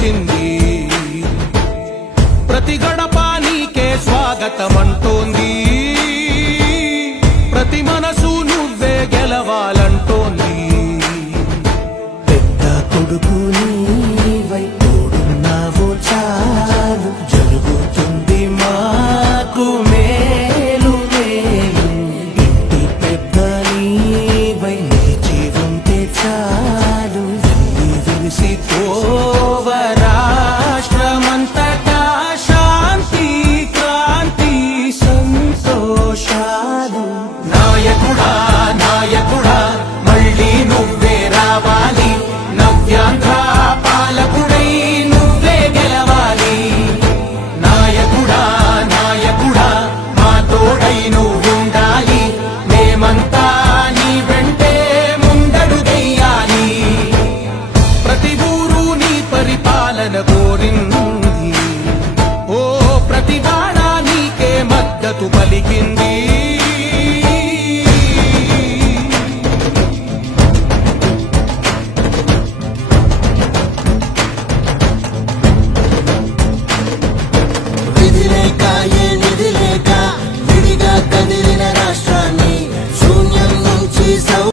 నిన్నే ప్రతి గడప నీకే స్వాగతమంటోంది. ప్రతి మనసు నువ్వే గెలవాలంటోంది మద్దతు పలికింది.